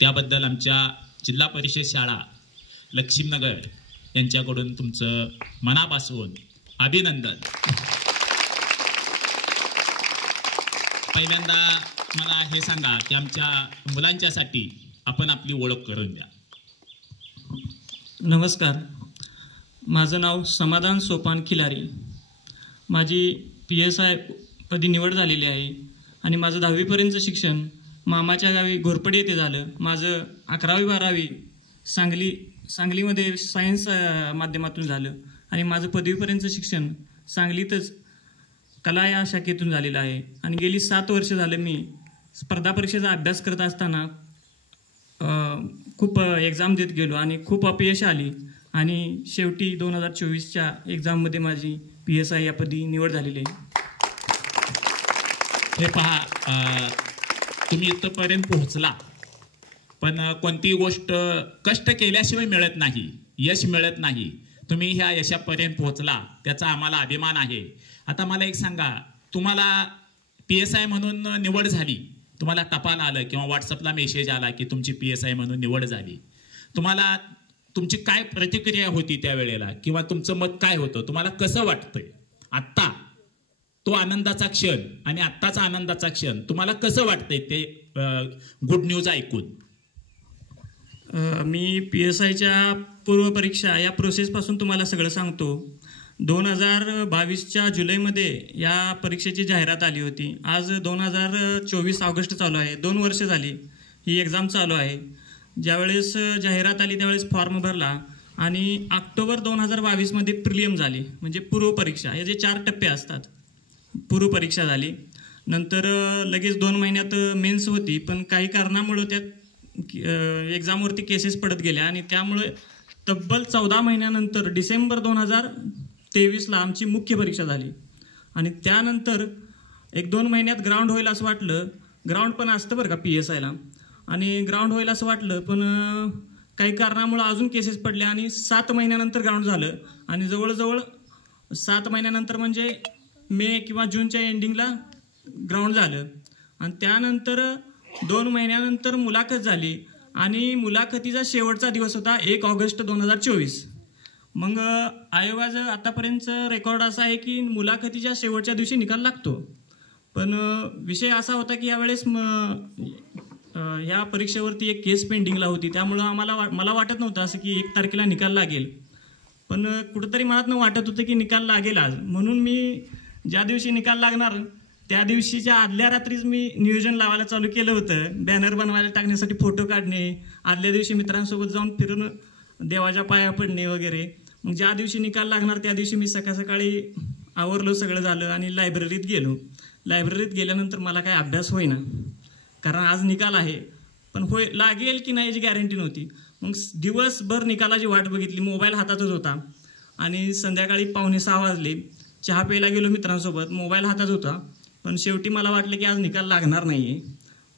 त्याबद्दल आमच्या जिल्हा परिषद शाळा लक्ष्मीनगर यांच्याकडून तुमचं मनापासून अभिनंदन। पहिल्यांदा मला हे सांगा की आमच्या मुलांच्यासाठी आपण आपली ओळख करून द्या। नमस्कार, माझं नाव समाधान सोपान खिलारी। माझी PSI पदी निवड झालेली आहे आणि माझं 10वीपर्यंतचं शिक्षण मामाच्या गावी घोरपडे येथे झालं। माझं 11वी 12वी सांगलीमध्ये सायन्स माध्यमातून झालं आणि माझं पदवीपर्यंतचं शिक्षण सांगलीतच कला या शाखेतून झालेलं आहे। आणि गेली 7 वर्ष झालं मी स्पर्धा परीक्षेचा अभ्यास करत असताना खूप एक्झाम देत गेलो आणि खूप अपयश आली आणि शेवटी 2024च्या एक्झाममध्ये माझी PSI या पदी निवड झालेली आहे। हे पहा, तुम्ही इथपर्यंत पोहोचला, पण कोणतीही गोष्ट कष्ट केल्याशिवाय मिळत नाही, यश मिळत नाही। तुम्ही ह्या यशापर्यंत पोहोचला, त्याचा आम्हाला अभिमान आहे। आता मला एक सांगा, तुम्हाला PSI म्हणून निवड झाली, तुम्हाला टपाल आलं किंवा व्हॉट्सअपला मेसेज आला की तुमची PSI म्हणून निवड झाली, तुम्हाला तुमची काय प्रतिक्रिया होती त्यावेळेला किंवा तुमचं मत काय होतं? तुम्हाला कसं वाटतंय आत्ता तो आनंदाचा क्षण आणि आत्ताचा आनंदाचा क्षण तुम्हाला कसं वाटतंय ते गुड न्यूज ऐकून? मी PSIच्या पूर्वपरीक्षा या प्रोसेसपासून तुम्हाला सगळं सांगतो। 2022च्या जुलैमध्ये या परीक्षेची जाहिरात आली होती। आज 2024 ऑगस्ट चालू आहे, 2 वर्ष झाली ही एक्झाम चालू आहे। ज्यावेळेस जाहिरात आली त्यावेळेस फॉर्म भरला आणि ऑक्टोबर 2022मध्ये प्रिलियम झाली, म्हणजे पूर्वपरीक्षा। हे जे 4 टप्पे असतात, पूर्वपरीक्षा झाली, नंतर लगेच 2 महिन्यात मेन्स होती, पण काही कारणामुळे त्या एक्झामवरती केसेस पडत गेल्या आणि त्यामुळे तब्बल 14 महिन्यानंतर डिसेंबर 2023ला आमची मुख्य परीक्षा झाली। आणि त्यानंतर 1-2 महिन्यात ग्राउंड होईल असं वाटलं, ग्राउंड पण असतं बरं का PSIला, आणि ग्राउंड होईल असं वाटलं, पण काही कारणामुळे अजून केसेस पडले आणि 7 महिन्यानंतर ग्राउंड झालं। आणि जवळजवळ 7 महिन्यानंतर म्हणजे मे किंवा जूनच्या एंडिंगला ग्राउंड झालं। आणि त्यानंतर 2 महिन्यानंतर मुलाखत झाली आणि मुलाखतीचा शेवटचा दिवस होता 1 ऑगस्ट 2024। मग आयोगाचं आतापर्यंतचं रेकॉर्ड असं आहे की मुलाखतीच्या शेवटच्या दिवशी निकाल लागतो, पण विषय असा होता की यावेळेस ह्या परीक्षेवरती एक केस पेंडिंगला होती, त्यामुळं मला वाटत नव्हतं असं की 1 तारखेला निकाल लागेल, पण कुठंतरी मनातनं वाटत होतं की निकाल लागेल आज। म्हणून मी ज्या दिवशी निकाल लागणार त्या दिवशीच्या आदल्या रात्रीच मी नियोजन लावायला चालू केलं होतं, बॅनर बनवायला टाकण्यासाठी, फोटो काढणे, आदल्या दिवशी मित्रांसोबत जाऊन फिरून देवाच्या पाया पडणे वगैरे। मग ज्या दिवशी निकाल लागणार त्या दिवशी मी सकाळी आवरलो, सगळं झालं आणि लायब्ररीत गेलो। लायब्ररीत गेल्यानंतर मला काय अभ्यास होईना, कारण आज निकाल आहे, पण लागेल की नाही याची गॅरंटी नव्हती। मग दिवसभर निकालाची वाट बघितली, मोबाईल हातातच होता आणि संध्याकाळी 5:45 वाजले, चहा प्यायला गेलो मित्रांसोबत, मोबाईल हातात होता, पण शेवटी मला वाटलं की आज निकाल लागणार नाही आहे।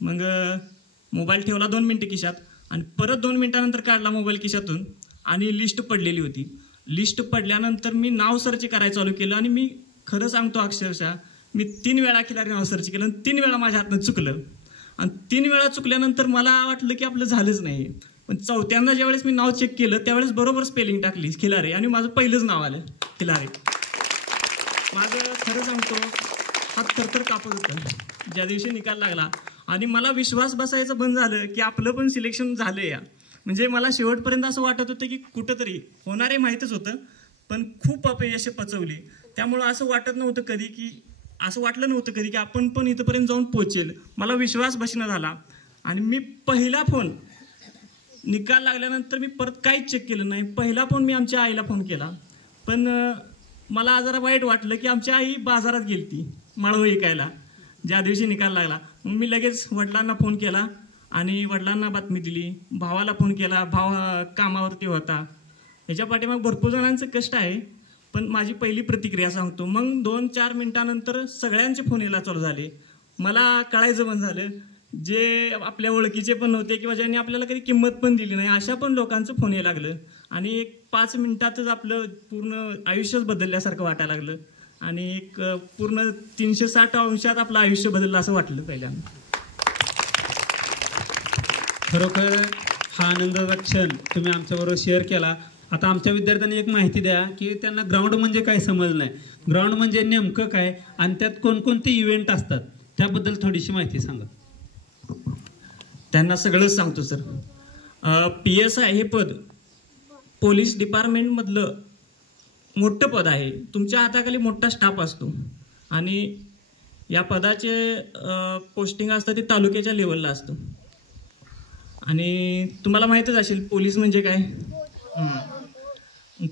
मग मोबाईल ठेवला 2 मिनिटं खिशात आणि परत 2 मिनिटानंतर काढला मोबाईल खिशातून आणि लिस्ट पडलेली होती। लिस्ट पडल्यानंतर मी नाव सर्च करायला चालू केलं आणि मी खरं सांगतो अक्षरशः मी 3 वेळा खिलारी नाव सर्च केलं आणि 3 वेळा माझ्या हातनं चुकलं आणि 3 वेळा चुकल्यानंतर मला वाटलं की आपलं झालंच नाही, पण 4थ्यांदा ज्यावेळेस मी नाव चेक केलं त्यावेळेस बरोबर स्पेलिंग टाकली खिलारी आणि माझं पहिलंच नाव आलं खिलारी। माझं खरं सांगतो हात थरथर कापत होतं ज्या दिवशी निकाल लागला आणि मला विश्वास बसायचं बंद झालं की आपलं पण सिलेक्शन झालं या। म्हणजे मला शेवटपर्यंत असं वाटत होतं की कुठंतरी होणार आहे माहीतच होतं, पण खूप अपयश पचवली, त्यामुळं असं वाटलं नव्हतं कधी की आपण पण इथंपर्यंत जाऊन पोहोचेल। मला विश्वास बसणं झाला आणि मी पहिला फोन निकाल लागल्यानंतर मी परत काहीच चेक केलं नाही, पहिला फोन मी आमच्या आईला फोन केला, पण मला जरा वाईट वाटलं की आमची आई बाजारात गेलती माळव विकायला ज्या दिवशी निकाल लागला। मग मी लगेच वडिलांना फोन केला आणि वडिलांना बातमी दिली, भावाला फोन केला, भाव कामावरती होता। ह्याच्या पाठीमागे भरपूर जणांचं कष्ट आहे, पण माझी पहिली प्रतिक्रिया सांगतो। मग 2-4 मिनिटानंतर सगळ्यांचे फोन यायला चालू झाले, मला कळायचं बंद झालं, जे आपल्या ओळखीचे पण नव्हते किंवा ज्यांनी आपल्याला कधी किंमत पण दिली नाही अशा पण लोकांचं फोन यायला लागलं आणि एक 5 मिनिटातच आपलं पूर्ण आयुष्यच बदलल्यासारखं वाटायला लागलं आणि एक पूर्ण 360 अंशात आपलं आयुष्य बदललं असं वाटलं पहिल्यांदा। खरोखर हा आनंदाचा क्षण तुम्ही आमच्याबरोबर शेअर केला. आता आमच्या विद्यार्थ्यांनी एक माहिती द्या की त्यांना ग्राउंड म्हणजे काय समजलं नाही. ग्राउंड म्हणजे नेमकं काय आणि त्यात कोणकोणते इव्हेंट असतात त्याबद्दल थोडीशी माहिती सांगा. त्यांना सगळंच सांगतो सर. PSI हे पद पोलीस डिपार्टमेंटमधलं मोठं पद आहे. तुमच्या हाताखाली मोठा स्टाफ असतो आणि या पदाचे पोस्टिंग असतं ते तालुक्याच्या लेवलला असतं. आणि तुम्हाला माहीतच असेल पोलीस म्हणजे काय.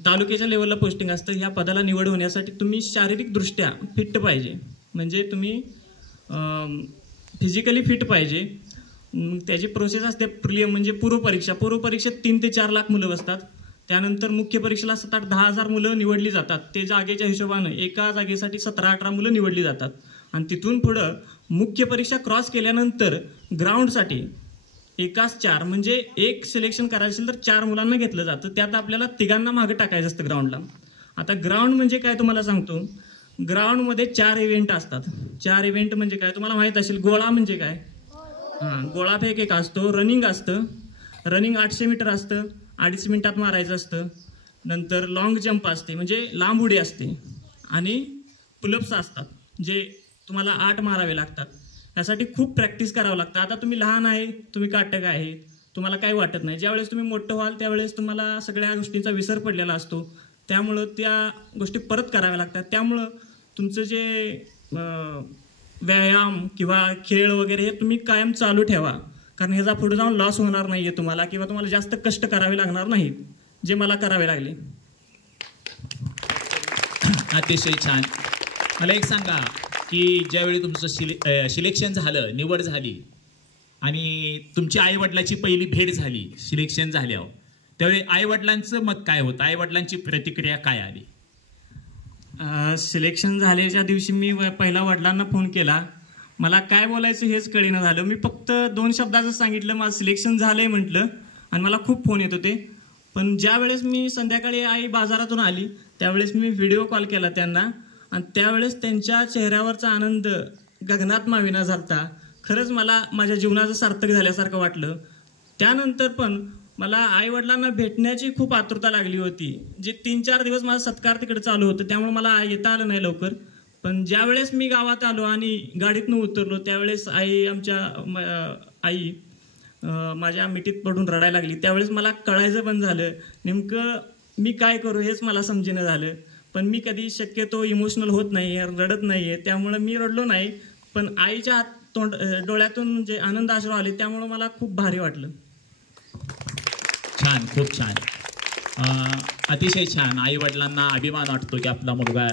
तालुक्याच्या लेवलला पोस्टिंग असतं. ह्या पदाला निवड होण्यासाठी तुम्ही शारीरिकदृष्ट्या फिट पाहिजे. म्हणजे तुम्ही फिजिकली फिट पाहिजे. त्याची प्रोसेस असते प्रिलिम म्हणजे पूर्वपरीक्षा. पूर्वपरीक्षेत 3 ते 4 लाख मुलं बसतात. त्यानंतर मुख्य परीक्षेला 7-10 हजार मुलं निवडली जातात. ते जागेच्या हिशोबानं एका जागेसाठी 17-18 मुलं निवडली जातात. आणि तिथून पुढं मुख्य परीक्षा क्रॉस केल्यानंतर ग्राउंडसाठी एकाच 4 म्हणजे एक सिलेक्शन करायचं असेल तर 4 मुलांना घेतलं जातं. त्यात आपल्याला 3घांना मागं टाकायचं असतं ग्राउंडला. आता ग्राउंड म्हणजे काय तुम्हाला सांगतो. ग्राउंडमध्ये 4 इव्हेंट असतात. 4 इव्हेंट म्हणजे काय तुम्हाला माहीत असेल. गोळा म्हणजे काय. गोळा फेक एक असतो. रनिंग असतं. रनिंग 800 मीटर असतं. 2.5 मिनिटात मारायचं असतं. नंतर लॉंग जंप असते म्हणजे लांब उडी असते. आणि पुलअप्स असतात जे तुम्हाला 8 मारावे लागतात. यासाठी खूप प्रॅक्टिस करावं लागतं. आता तुम्ही लहान आहे, तुम्ही काटक आहे, तुम्हाला काही वाटत नाही. ज्यावेळेस तुम्ही मोठं व्हाल त्यावेळेस तुम्हाला सगळ्या गोष्टींचा विसर पडलेला असतो. त्यामुळं त्या गोष्टी परत कराव्या लागतात. त्यामुळं तुमचं जे व्यायाम किंवा खेळ वगैरे हे तुम्ही कायम चालू ठेवा. कारण ह्याचा पुढे जाऊन लॉस होणार नाही आहे तुम्हाला किंवा तुम्हाला जास्त कष्ट करावे लागणार नाहीत जे मला करावे लागले. अतिशय छान. मला एक सांगा की ज्यावेळी तुमचं सिलेक्शन झालं, निवड झाली आणि तुमच्या आईवडिलाची पहिली भेट झाली सिलेक्शन झाल्यावर, त्यावेळी आईवडिलांचं मत काय होतं. आईवडिलांची प्रतिक्रिया काय आली. सिलेक्शन झाल्याच्या दिवशी मी पहिला वडिलांना फोन केला. मला काय बोलायचं हेच कळेना झालं. मी फक्त 2 शब्दाचं सांगितलं माझं सिलेक्शन झालंय म्हटलं आणि मला खूप फोन येत होते. पण ज्या वेळेस मी संध्याकाळी आई बाजारातून आली त्यावेळेस मी व्हिडिओ कॉल केला त्यांना आणि त्यावेळेस त्यांच्या चेहऱ्यावरचा आनंद गगनात मावेना झालता. खरंच मला माझ्या जीवनाचं सार्थक झाल्यासारखं वाटलं. त्यानंतर पण मला आईवडिलांना भेटण्याची खूप आतुरता लागली होती. जे 3-4 दिवस माझा सत्कार तिकडे चालू होतं त्यामुळे मला येता आलं नाही लवकर. पण ज्यावेळेस मी गावात आलो आणि गाडीतनं उतरलो त्यावेळेस आई माझ्या मिठीत पडून रडायला लागली. त्यावेळेस मला कळायचं बंद झालं नेमकं मी काय करू हेच मला समजेनं झालं. पण मी कधी शक्यतो इमोशनल होत नाही, रडत नाही आहे, त्यामुळं मी रडलो नाही. पण आईच्या डोळ्यातून जे आनंद अश्रू आले त्यामुळं मला खूप भारी वाटलं. छान, खूप छान, अतिशय छान. आईवडिलांना अभिमान वाटतो की आपला मुलगा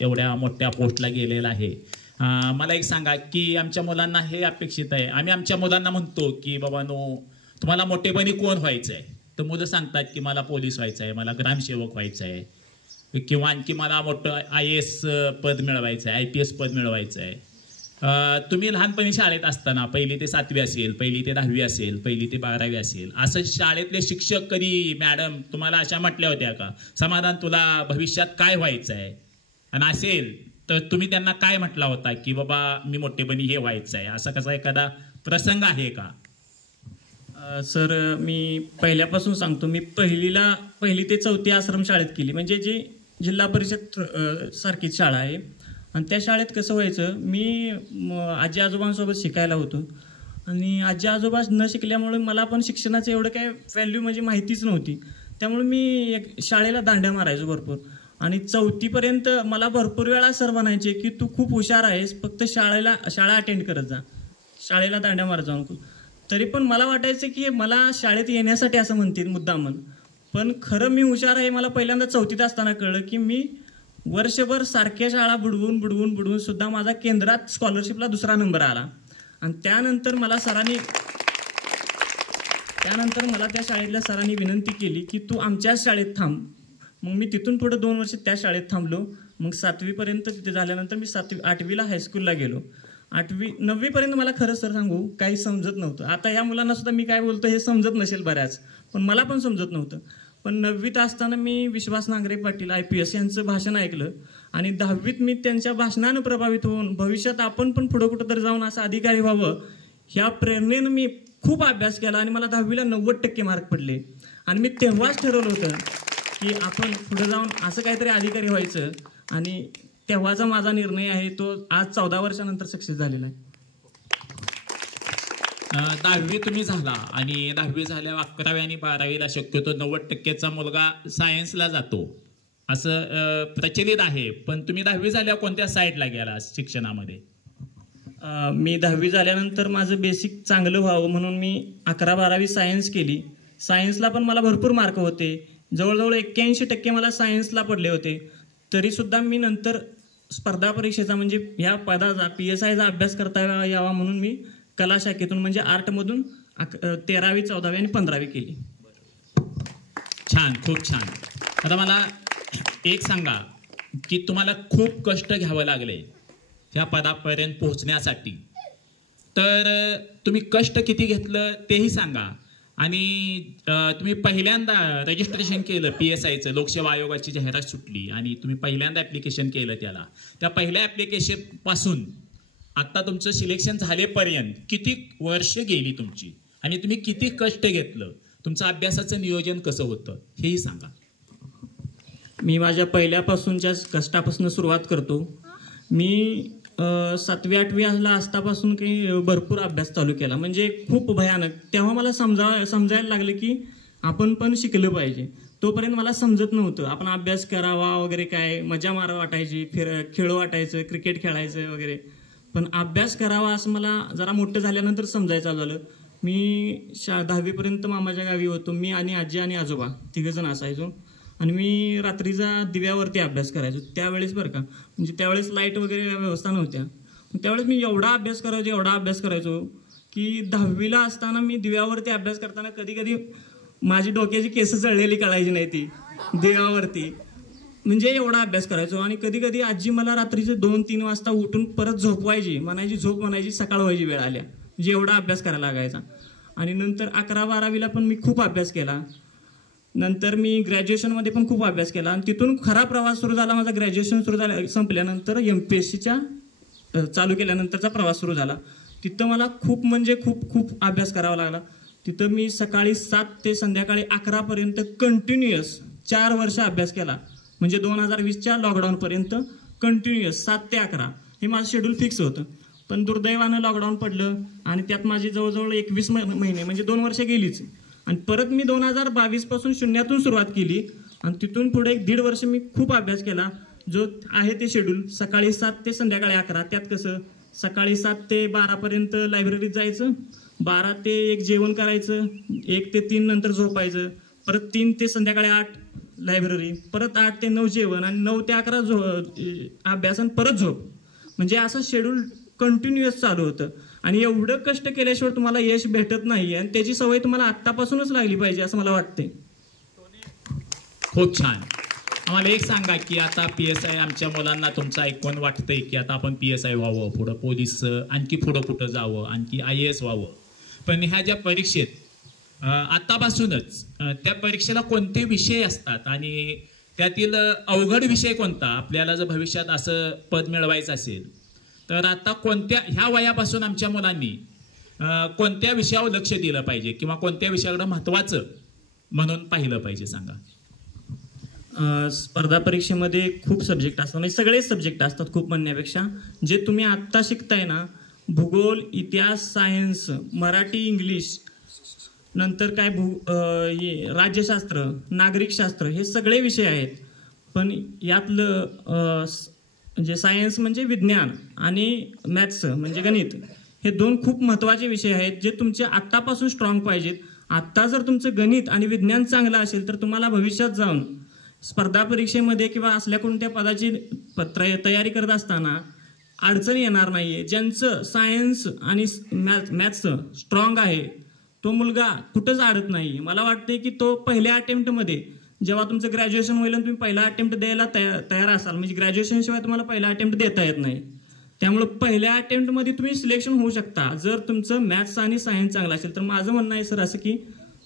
एवढ्या मोठ्या पोस्टला गेलेला आहे. मला एक सांगा की आमच्या मुलांना हे अपेक्षित आहे. आम्ही आमच्या मुलांना म्हणतो की बाबांनो तुम्हाला मोठेपणी कोण व्हायचं आहे. तर मुलं सांगतात की मला पोलीस व्हायचं आहे, मला ग्रामसेवक व्हायचं आहे किंवा आणखी मला मोठं IAS पद मिळवायचं आहे, IPS पद मिळवायचं आहे. तुम्ही लहानपणी शाळेत असताना 1ली ते 7वी असेल, 1ली ते 10वी असेल, 1ली ते 12वी असेल, असं शाळेतले शिक्षक कधी मॅडम तुम्हाला अशा म्हटल्या होत्या का समाधान तुला भविष्यात काय व्हायचं आहे. आणि असेल तर तुम्ही त्यांना काय म्हटला होता की बाबा मी मोठेपणी हे व्हायचं आहे. असा कसा एखादा प्रसंग आहे का. सर मी पहिल्यापासून सांगतो. मी 1ली ते 4थी आश्रम शाळेत केली म्हणजे जी जिल्हा परिषद सारखीच शाळा आहे. आणि त्या शाळेत कसं व्हायचं मी आजी आजोबांसोबत शिकायला होतो आणि आजी आजोबा न शिकल्यामुळे मला पण शिक्षणाचं एवढं काय व्हॅल्यू म्हणजे माहितीच नव्हती. त्यामुळे मी शाळेला दांड्या मारायचो भरपूर. आणि 4थीपर्यंत मला भरपूर वेळा सर म्हणायचे की तू खूप हुशार आहेस, फक्त शाळा अटेंड करत जा, शाळेला दांड्या मारत जाऊ नको. तरी पण मला वाटायचं की मला शाळेत येण्यासाठी असं म्हणतील मुद्दामन. पण खरं मी हुशार आहे मला पहिल्यांदा 4थीत असताना कळलं की मी वर्षभर सारख्या शाळा बुडवून सुद्धा माझा केंद्रात स्कॉलरशिपला 2रा नंबर आला. आणि त्यानंतर मला त्या शाळेतल्या सरांनी विनंती केली की तू आमच्याच शाळेत थांब. मग मी तिथून पुढे 2 वर्ष त्या शाळेत थांबलो. मग 7वीपर्यंत तिथे झाल्यानंतर मी 8वीला हायस्कूलला गेलो. 9वीपर्यंत मला खरं सर सांगू काही समजत नव्हतं. आता या मुलांना सुद्धा मी काय बोलतो हे समजत नसेल बऱ्याच, पण मला पण समजत नव्हतं. पण 9वीत असताना मी विश्वास नांगरे पाटील IPS यांचं भाषण ऐकलं आणि 10वीत मी त्यांच्या भाषणानं प्रभावित होऊन भविष्यात आपण पण पुढं कुठं तर जाऊन असं अधिकारी व्हावं ह्या प्रेरणेनं मी खूप अभ्यास केला आणि मला 10वीला 90% मार्क पडले. आणि मी तेव्हाच ठरवलं होतं की आपण पुढे जाऊन असं काहीतरी अधिकारी व्हायचं. आणि तेव्हाचा माझा निर्णय आहे तो आज 14 वर्षानंतर सक्सेस झालेला आहे. 10वी तुम्ही झाला आणि 10वी झाल्यावर 11वी आणि 12वीला शक्यतो 90%चा मुलगा सायन्सला जातो असं प्रचलित आहे. पण तुम्ही 10वी झाल्यावर कोणत्या साईडला गेला शिक्षणामध्ये? मी 10वी झाल्यानंतर माझं बेसिक चांगलं व्हावं म्हणून मी 11-12वी सायन्स केली. सायन्सला पण मला भरपूर मार्क होते. जवळजवळ 81% मला सायन्सला पडले होते. तरीसुद्धा मी नंतर स्पर्धा परीक्षेचा म्हणजे ह्या पदाचा PSIचा अभ्यास करता यावा म्हणून मी कला शाखेतून म्हणजे आर्टमधून 13वी 14वी आणि 15वी केली. छान, खूप छान. आता मला एक सांगा की तुम्हाला खूप कष्ट घ्यावं लागले ह्या पदापर्यंत पोहोचण्यासाठी, तर तुम्ही कष्ट किती घेतलं तेही सांगा. आणि तुम्ही पहिल्यांदा रजिस्ट्रेशन केलं PSIचं, लोकसेवा आयोगाची जाहिरात सुटली आणि तुम्ही पहिल्यांदा ॲप्लिकेशन केलं त्याला, त्या पहिल्या ॲप्लिकेशनपासून आत्ता तुमचं सिलेक्शन झालेपर्यंत किती वर्ष गेली तुमची आणि तुम्ही किती कष्ट घेतलं, तुमचं अभ्यासाचं नियोजन कसं होतं हेही सांगा. मी माझ्या पहिल्यापासूनच्या कष्टापासून सुरुवात करतो. मी 7वी-8वीला असतापासून काही भरपूर अभ्यास चालू केला, म्हणजे खूप भयानक. तेव्हा मला समजायला लागलं की आपण पण शिकलं पाहिजे. तोपर्यंत मला समजत नव्हतं आपण अभ्यास करावा वगैरे, काय मजा मारा वाटायची, खेळ वाटायचं, क्रिकेट खेळायचं वगैरे. पण अभ्यास करावा असं मला जरा मोठं झाल्यानंतर समजायचं झालं. मी 10वीपर्यंत मामाच्या गावी होतो. मी आणि आजी आणि आजोबा तिघंजण असायचो आणि मी रात्रीचा दिव्यावरती अभ्यास करायचो त्यावेळेस बरं का. म्हणजे त्यावेळेस लाईट वगैरे व्यवस्था नव्हत्या. त्यावेळेस मी एवढा अभ्यास करायचो की 10वीला असताना मी दिव्यावरती अभ्यास करताना कधी कधी माझी डोक्याची केस जळलेली कळायची नाही ती दिव्यावरती. म्हणजे एवढा अभ्यास करायचो. आणि कधी कधी आजी मला रात्रीचे 2-3 वाजता उठून परत झोपवायची, झोप म्हणायची, सकाळ व्हायची वेळ आल्या. म्हणजे एवढा अभ्यास करायला लागायचा. आणि नंतर 11-12वीला पण मी खूप अभ्यास केला. नंतर मी ग्रॅज्युएशनमध्ये पण खूप अभ्यास केला आणि तिथून खरा प्रवास सुरू झाला माझा. ग्रॅज्युएशन संपल्यानंतर MPSCच्या चालू केल्यानंतरचा प्रवास सुरू झाला. तिथं मला खूप अभ्यास करावा लागला. तिथं मी सकाळी 7 ते संध्याकाळी 11पर्यंत कंटिन्युअस 4 वर्ष अभ्यास केला. म्हणजे 2020च्या लॉकडाऊनपर्यंत कंटिन्युअस 7 ते 11 हे माझं शेड्यूल फिक्स होतं. पण दुर्दैवानं लॉकडाऊन पडलं आणि त्यात माझी जवळजवळ 21 महिने म्हणजे 2 वर्ष गेलीच. आणि परत मी 2022 पासून शून्यातून सुरुवात केली आणि तिथून पुढे 1.5 वर्ष मी खूप अभ्यास केला. जो आहे ते शेड्यूल सकाळी 7 ते संध्याकाळी 11. त्यात कसं सकाळी 7 ते 12पर्यंत लायब्ररीत जायचं, 12 ते 1 जेवण करायचं, 1 ते 3 नंतर झोपायचं, परत 3 ते संध्याकाळी 8 लायब्ररी, परत 8 ते 9 जेवण आणि 9 ते 11 अभ्यास आणि परत झोप. म्हणजे असं शेड्यूल कंटिन्युअस चालू होतं. आणि एवढं कष्ट केल्याशिवाय तुम्हाला यश भेटत नाही आणि त्याची सवय तुम्हाला आत्तापासूनच लागली पाहिजे असं मला वाटते. खूप छान. आम्हाला एक सांगा की आता PSI आमच्या मुलांना तुमचं ऐकून वाटतंय की आता आपण PSI व्हावं, पुढं पोलीस, आणखी पुढं कुठं जावं, आणखी IAS व्हावं. पण ह्या ज्या परीक्षेत आतापासूनच त्या परीक्षेला कोणते विषय असतात आणि त्यातील अवघड विषय कोणता, आपल्याला जर भविष्यात असं पद मिळवायचं असेल तर आता ह्या वयापासून आमच्या मुलांनी कोणत्या विषयावर लक्ष दिलं पाहिजे किंवा कोणत्या विषयाकडे महत्त्वाचं म्हणून पाहिलं पाहिजे सांगा. स्पर्धा परीक्षेमध्ये खूप सब्जेक्ट असतात, म्हणजे सगळेच सब्जेक्ट असतात खूप म्हणण्यापेक्षा. जे तुम्ही आत्ता शिकताय ना, भूगोल, इतिहास, सायन्स, मराठी, इंग्लिश, नंतर काय राज्यशास्त्र, नागरिकशास्त्र, हे सगळे विषय आहेत. पण यातलं म्हणजे सायन्स म्हणजे विज्ञान आणि मॅथ्स म्हणजे गणित, हे 2 खूप महत्त्वाचे विषय आहेत जे तुमचे आत्तापासून स्ट्रॉंग पाहिजेत. आत्ता जर तुमचं गणित आणि विज्ञान चांगलं असेल तर तुम्हाला भविष्यात जाऊन स्पर्धा परीक्षेमध्ये किंवा असल्या कोणत्या पदाची तयारी करत असताना अडचण येणार नाहीये. ज्यांचं सायन्स आणि मॅथ्स स्ट्रॉंग आहे तो मुलगा कुठंच अडत नाही. मला वाटते की तो पहिल्या अटेम्प्टमध्ये, जेव्हा तुमचं ग्रॅज्युएशन होईल आणि तुम्ही पहिला अटेम्प्ट द्यायला तयार असाल, म्हणजे ग्रॅज्युएशन शिवाय तुम्हाला पहिला अटेम्प्ट देता येत नाही, त्यामुळे पहिल्या अटेम्प्टमध्ये तुम्ही सिलेक्शन होऊ शकता जर तुमचं मॅथ्स आणि सायन्स चांगलं असेल. तर माझं म्हणणं आहे सर असं की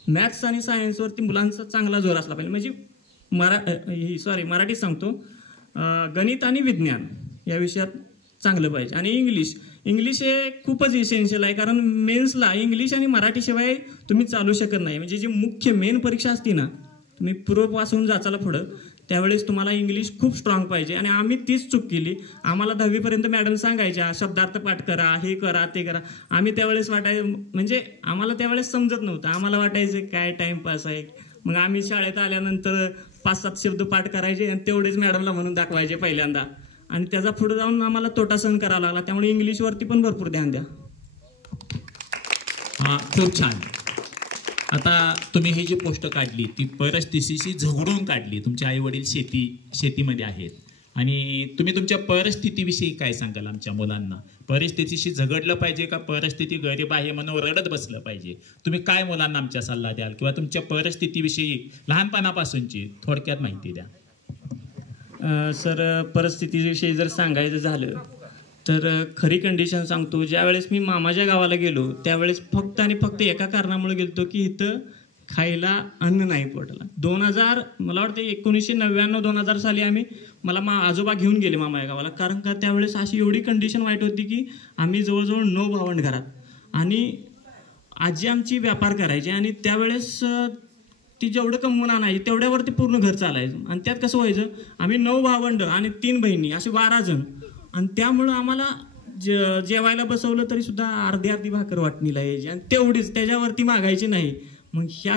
मॅथ्स आणि सायन्सवरती मुलांचा चांगला जोर असला पाहिजे. म्हणजे मराठी सांगतो, गणित आणि विज्ञान या विषयात चांगलं पाहिजे. आणि इंग्लिश हे खूपच इसेन्शियल आहे, कारण मेन्सला इंग्लिश आणि मराठीशिवाय तुम्ही चालू शकत नाही. म्हणजे जी मुख्य मेन परीक्षा असते ना, तुम्ही पूर्वपासून जाचाला पुढं, त्यावेळेस तुम्हाला इंग्लिश खूप स्ट्रॉंग पाहिजे. आणि आम्ही तीच चूक केली. आम्हाला 10वीपर्यंत मॅडम सांगायच्या शब्दार्थ पाठ करा, हे करा, ते करा. आम्ही त्यावेळेस म्हणजे आम्हाला त्यावेळेस समजत नव्हतं. आम्हाला वाटायचं काय टाइमपास आहे. मग आम्ही शाळेत आल्यानंतर 5-7 शब्द पाठ करायचे आणि तेवढेच मॅडमला म्हणून दाखवायचे पहिल्यांदा, आणि त्याचा पुढे जाऊन आम्हाला तोटा सहन करावा लागला. त्यामुळे इंग्लिशवरती पण भरपूर ध्यान द्या. हां, खूप छान. आता तुम्ही ही जी पोस्ट काढली ती परिस्थितीशी झगडून काढली. तुमचे आई वडील शेतीमध्ये आहेत आणि तुम्ही तुमच्या परिस्थितीविषयी काय सांगाल आमच्या मुलांना? परिस्थितीशी झगडलं पाहिजे का परिस्थिती गरीब आहे म्हणून रडत बसलं पाहिजे? तुम्ही काय मुलांना आमच्या सल्ला द्याल किंवा तुमच्या परिस्थितीविषयी लहानपणापासूनची थोडक्यात माहिती द्या. सर, परिस्थितीविषयी जर सांगायचं झालं तर खरी कंडिशन सांगतो. ज्यावेळेस मी मामाच्या गावाला गेलो त्यावेळेस फक्त आणि फक्त एका कारणामुळे गेलतो की इथं खायला अन्न नाही पोटाला. मला वाटतं 1999-2000 साली मला आजोबा घेऊन गेले मामाच्या गावाला, कारण का त्यावेळेस अशी एवढी कंडिशन वाईट होती की आम्ही जवळजवळ 9 भावंड घरात, आणि आजी आमची व्यापार करायची, आणि त्यावेळेस ती जेवढं कमवून आणायची तेवढ्यावरती पूर्ण घर चालायचं. आणि त्यात कसं व्हायचं, आम्ही 9 भावंड आणि 3 बहिणी असे 12 जण, आणि त्यामुळं आम्हाला जेवायला बसवलं तरी सुद्धा अर्धी भाकर वाटणीला यायची, आणि तेवढीच, त्याच्यावरती मागायची नाही. मग ह्या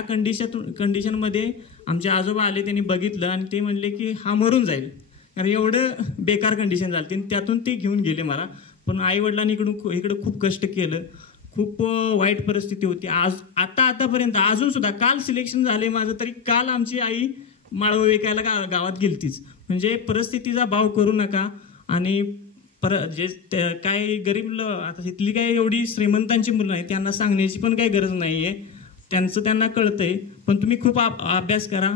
कंडिशनमध्ये आमचे आजोबा आले, त्यांनी बघितलं आणि ते म्हणले की हा मरून जाईल, कारण एवढं बेकार कंडिशन झाली. आणि त्यातून ते घेऊन गेले मला. पण आईवडिलांनी इकडं खूप कष्ट केलं. खूप वाईट परिस्थिती होती. आतापर्यंत अजून सुद्धा, काल सिलेक्शन झाले माझं, तरी काल आमची आई माळव विकायला गावात गेलतीच. म्हणजे परिस्थितीचा भाव करू नका. आणि काय गरीब, आता इथली काय एवढी श्रीमंतांची मुलं नाही, त्यांना सांगण्याची पण काही गरज नाही आहे. त्यांना कळतंय. पण तुम्ही खूप अभ्यास करा,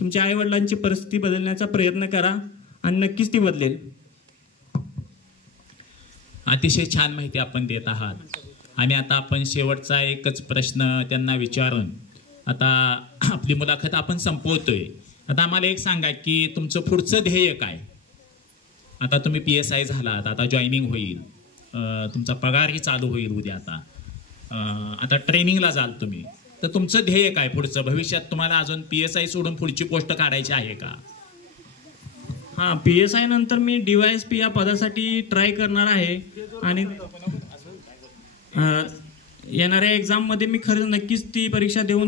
तुमच्या आईवडिलांची परिस्थिती बदलण्याचा प्रयत्न करा आणि नक्कीच ती बदलेल. अतिशय छान माहिती आपण देत आहात. आणि आता आपण शेवटचा एकच प्रश्न त्यांना विचारून आता आपली मुलाखत आपण संपवतोय. आता आम्हाला एक सांगा की तुमचं पुढचं ध्येय काय? आता तुम्ही PSI झालात, आता जॉईनिंग होईल, तुमचा पगारही चालू होईल उद्या. आता ट्रेनिंगला जाल तुम्ही, तर तुमचं ध्येय काय पुढचं? भविष्यात तुम्हाला अजून PSI सोडून पुढची पोस्ट काढायची आहे का? हां, PSI नंतर मी DYSP या पदासाठी ट्राय करणार आहे. आणि येणाऱ्या एक्झाममध्ये मी खरं नक्कीच ती परीक्षा देऊन